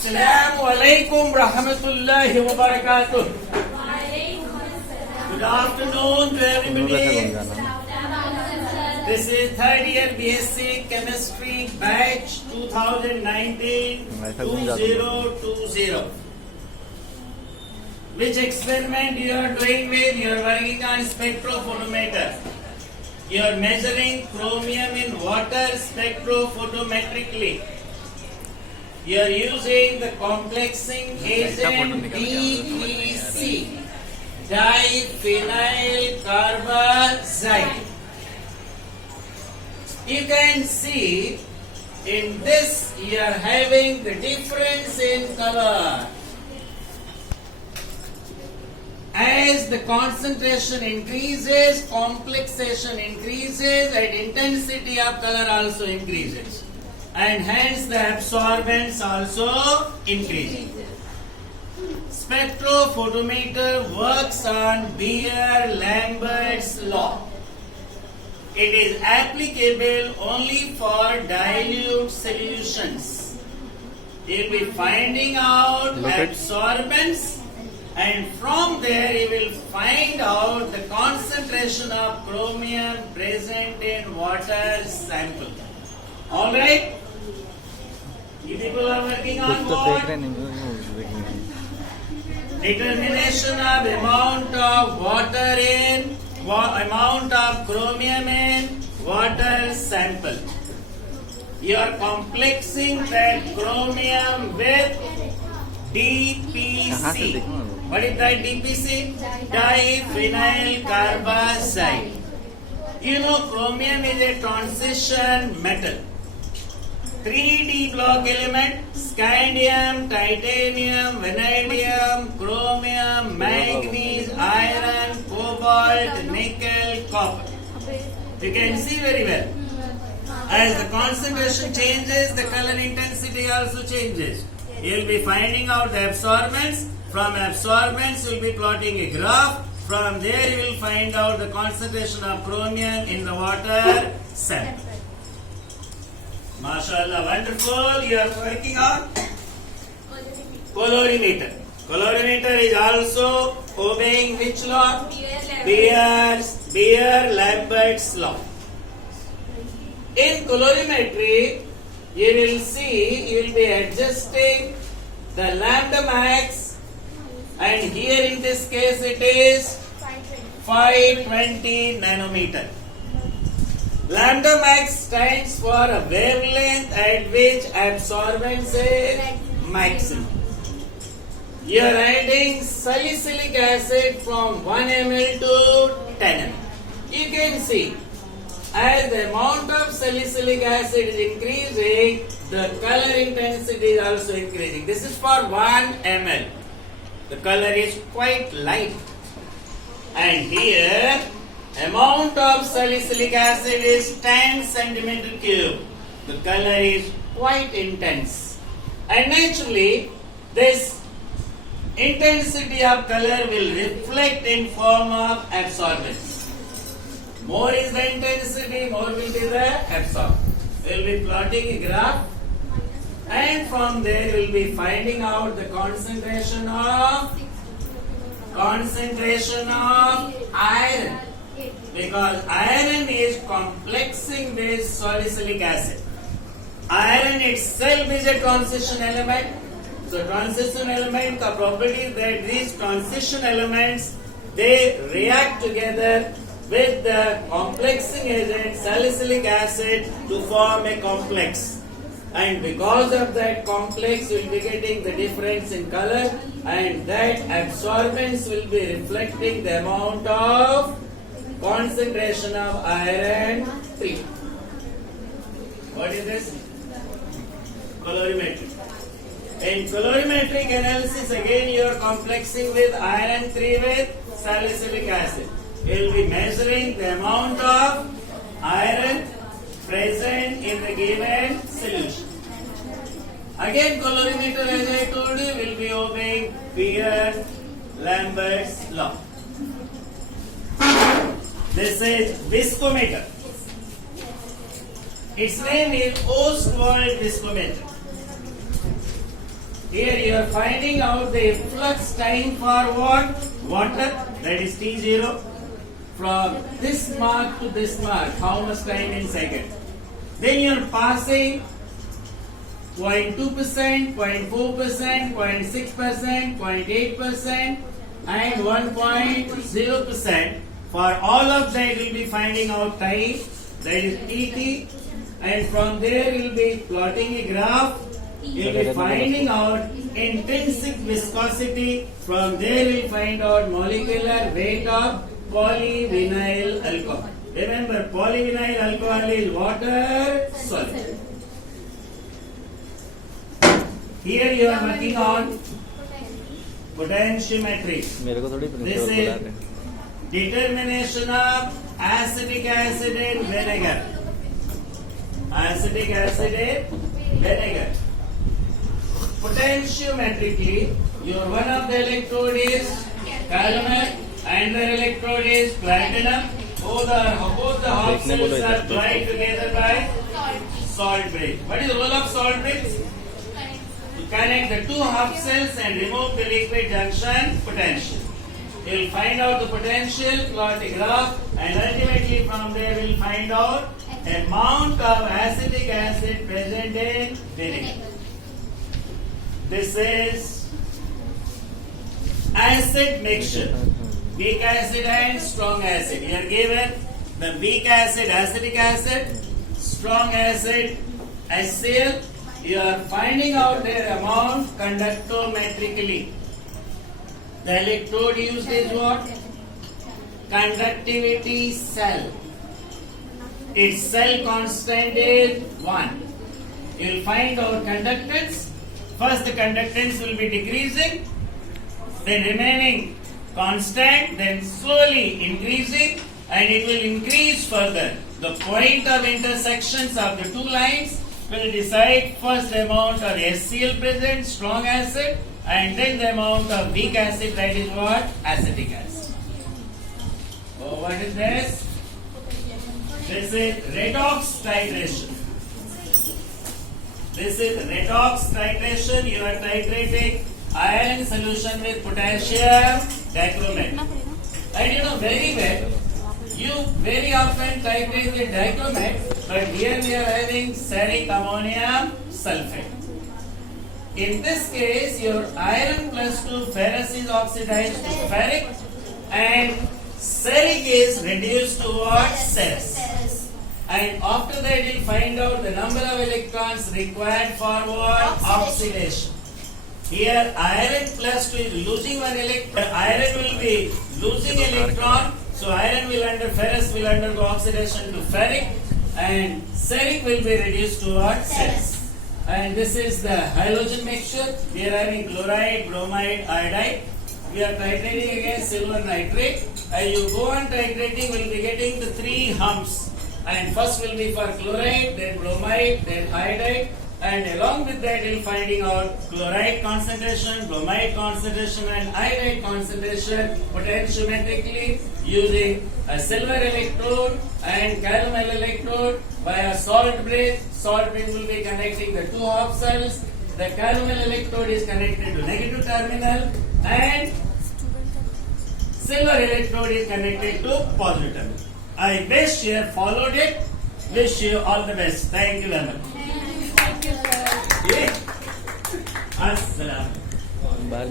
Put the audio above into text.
Assalamualaikum warahmatullahi wabarakatuh. Good afternoon to everybody. This is third year BSc Chemistry batch 2019-2020. Which experiment you are doing with? You are working on spectrophotometer. You are measuring chromium in water spectrophotometrically. You are using the complexing agent DEC, diphenyl carbazide. You can see in this you are having the difference in color. As the concentration increases, complexation increases, and intensity of color also increases. And hence the absorbance also increases. Spectrophotometer works on Beer-Lambert's law. It is applicable only for dilute solutions. You will be finding out absorbance, and from there you will find out the concentration of chromium present in water sample. Alright? You people are working on what? Determination of amount of water in, amount of chromium in water sample. You are complexing that chromium with DPC. What is that DPC? Diphenyl carbazide. You know chromium is a transition metal. 3D block element: scandium, titanium, vanadium, chromium, manganese, iron, cobalt, nickel, copper. You can see very well. As the concentration changes, the color intensity also changes. You will be finding out the absorbance. From absorbance, you will be plotting a graph. From there, you will find out the concentration of chromium in the water sample. MashaAllah, wonderful. You are working on colorimeter. Colorimeter is also obeying which law? Beer-Lambert's law. In colorimetry, you will see, you will be adjusting the lambda max, and here in this case it is 520 nanometer. Lambda max stands for a wavelength at which absorbance is maximum. You are adding salicylic acid from 1 ml to 10 ml. You can see as the amount of salicylic acid is increasing, the color intensity is also increasing. This is for 1 ml. The color is quite light. And here amount of salicylic acid is 10 centimeter cube. The color is quite intense. And naturally, this intensity of color will reflect in form of absorbance. More is the intensity, more will be the absorbance. We will be plotting a graph, and from there we will be finding out the concentration of iron. Because iron is complexing with salicylic acid. Iron itself is a transition element. So transition element, the property is that these transition elements, they react together with the complexing agent salicylic acid to form a complex. And because of that complex, you will be getting the difference in color, and that absorbance will be reflecting the amount of concentration of iron 3. What is this? Colorimetry. In colorimetric analysis, again you are complexing with iron 3 with salicylic acid. You will be measuring the amount of iron present in the given solution. Again, colorimeter, as I told you, will be obeying Beer-Lambert's law. This is viscometer. Its name is Ostwald viscometer. Here you are finding out the flux time for what? Water, that is T0. From this mark to this mark, how much time in second? Then you are passing 0.2%, 0.4%, 0.6%, 0.8%, and 1.0%. For all of that, you will be finding out time, that is TT, and from there you will be plotting a graph. You will be finding out intrinsic viscosity. From there you will find out molecular weight of polyvinyl alcohol. Remember, polyvinyl alcohol is water soluble. Here you are working on potentiometry. मेरे को थोड़ी This principal बुला is रहे हैं। determination of acetic acid in vinegar. Acetic acid in vinegar. Potentiometrically, your one of the electrode is calomel and the electrode is platinum. Both the half cells are joined together by salt bridge. What is the role of salt bridge? To connect the two half cells and remove the liquid junction potential. You will find out the potential, plot a graph, and ultimately from there we will find out amount of acetic acid present in vinegar. This is acid mixture. Weak acid and strong acid. You are given the weak acid, acetic acid, strong acid, HCl. You are finding out their amount conductometrically. The electrode used is what? Conductivity cell. Its cell constant is 1. You will find out conductance. First the conductance will be decreasing, then remaining constant, then slowly increasing, and it will increase further. The point of intersections of the two lines will decide first the amount of HCl present, strong acid, and then the amount of weak acid, that is what? Acetic acid. So what is this? This is redox titration. This is redox titration. You are titrating iron solution with potassium dichromate. And you know very well, you very often titrate with dichromate, but here we are having ferric ammonium sulfate. In this case, your iron plus 2 ferrous is oxidized to ferric, and ferric is reduced to what? Ferrous. And after that, you'll find out the number of electrons required for what? Oxidation. Here, iron plus 2 is losing one electron. Iron will be losing electron, so iron will ferrous will undergo oxidation to ferric, and ferric will be reduced to what? Ferrous. And this is the halogen mixture. We are having chloride, bromide, iodide. We are titrating against silver nitrate. As you go on titrating, we will be getting the 3 humps. And first will be for chloride, then bromide, then iodide, and along with that you will finding out chloride concentration, bromide concentration, and iodide concentration potentiometrically using a silver electrode and calomel electrode by a salt bridge. Salt bridge will be connecting the two half cells. The calomel electrode is connected to negative terminal, and silver electrode is connected to positive terminal. I wish you have followed it. Wish you all the best. Thank you very much. Thank you, sir. Okay? Assalam. बाहर